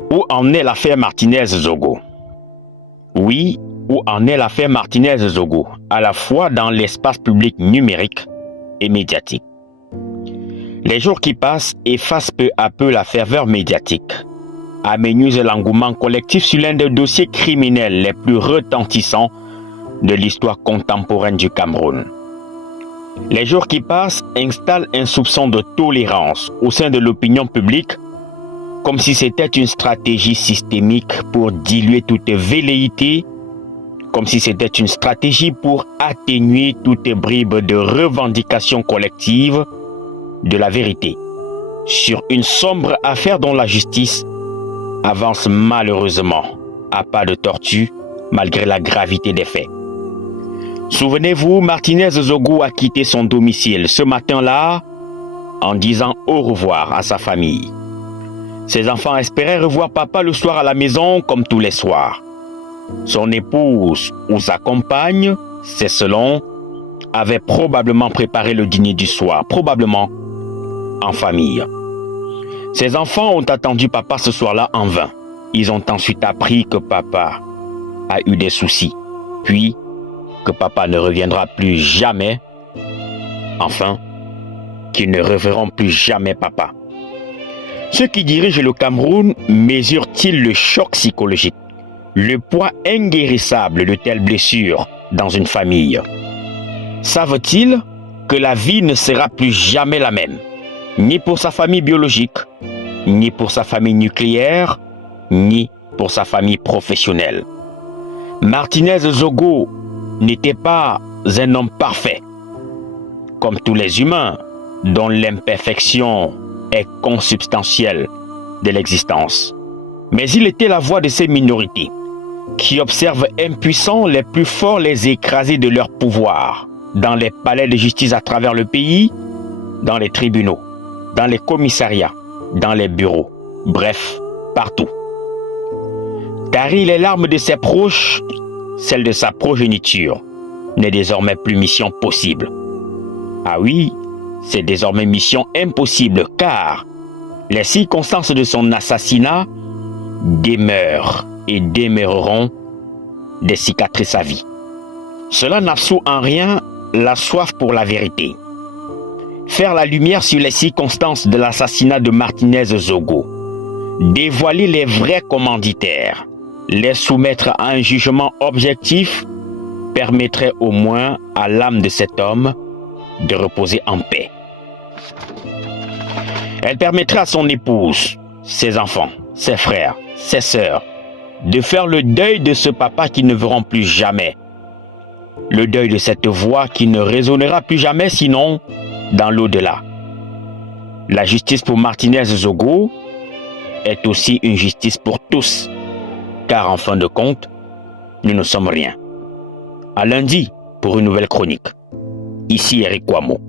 Où en est l'affaire Martinez-Zogo? Oui, où en est l'affaire Martinez-Zogo, à la fois dans l'espace public numérique et médiatique. Les jours qui passent effacent peu à peu la ferveur médiatique, amenuisent l'engouement collectif sur l'un des dossiers criminels les plus retentissants de l'histoire contemporaine du Cameroun. Les jours qui passent installent un soupçon de tolérance au sein de l'opinion publique, comme si c'était une stratégie systémique pour diluer toute velléité, comme si c'était une stratégie pour atténuer toute bribe de revendication collective de la vérité sur une sombre affaire dont la justice avance malheureusement à pas de tortue malgré la gravité des faits. Souvenez-vous, Martinez-Zogo a quitté son domicile ce matin-là en disant au revoir à sa famille. Ses enfants espéraient revoir papa le soir à la maison comme tous les soirs. Son épouse ou sa compagne, c'est selon, avait probablement préparé le dîner du soir, probablement en famille. Ses enfants ont attendu papa ce soir-là en vain. Ils ont ensuite appris que papa a eu des soucis, puis que papa ne reviendra plus jamais, enfin, qu'ils ne reverront plus jamais papa. Ceux qui dirigent le Cameroun mesurent-ils le choc psychologique, le poids inguérissable de telles blessures dans une famille? Savent-ils que la vie ne sera plus jamais la même, ni pour sa famille biologique, ni pour sa famille nucléaire, ni pour sa famille professionnelle? Martinez-Zogo n'était pas un homme parfait, comme tous les humains dont l'imperfection est consubstantielle de l'existence. Mais il était la voix de ces minorités qui observent impuissants les plus forts les écraser de leur pouvoir dans les palais de justice à travers le pays, dans les tribunaux, dans les commissariats, dans les bureaux, bref, partout. Tarir les larmes de ses proches, celles de sa progéniture, n'est désormais plus mission possible. Ah oui, c'est désormais mission impossible car les circonstances de son assassinat demeurent et demeureront des cicatrices à vie. Cela n'absout en rien la soif pour la vérité. Faire la lumière sur les circonstances de l'assassinat de Martinez-Zogo, dévoiler les vrais commanditaires, les soumettre à un jugement objectif permettrait au moins à l'âme de cet homme de reposer en paix. Elle permettrait à son épouse, ses enfants, ses frères, ses sœurs, de faire le deuil de ce papa qu'ils ne verront plus jamais. Le deuil de cette voix qui ne résonnera plus jamais sinon dans l'au-delà. La justice pour Martinez-Zogo est aussi une justice pour tous, car en fin de compte, nous ne sommes rien. À lundi pour une nouvelle chronique. Ici Eric Kouamo.